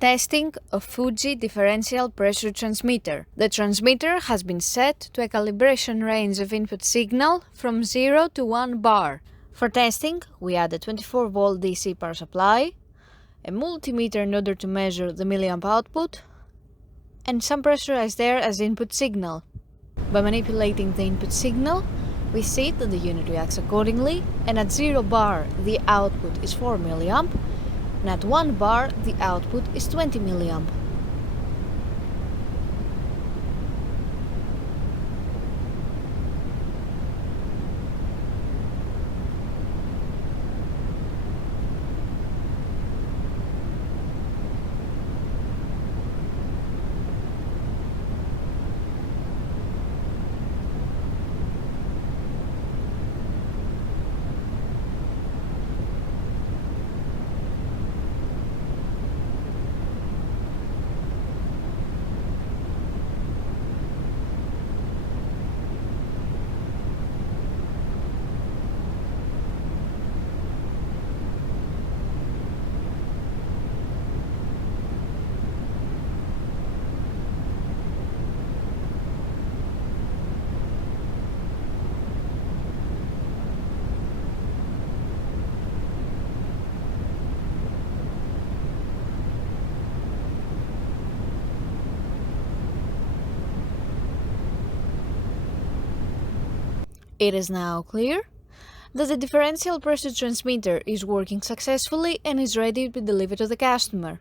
Testing of Fuji Differential Pressure Transmitter. The transmitter has been set to a calibration range of input signal from 0 to 1 bar. For testing, we add a 24-volt DC power supply, a multimeter in order to measure the milliamp output, and some pressurized air as input signal. By manipulating the input signal, we see that the unit reacts accordingly, and at 0 bar the output is 4 milliamp, and at 1 bar the output is 20 milliamp. It is now clear that the differential pressure transmitter is working successfully and is ready to be delivered to the customer.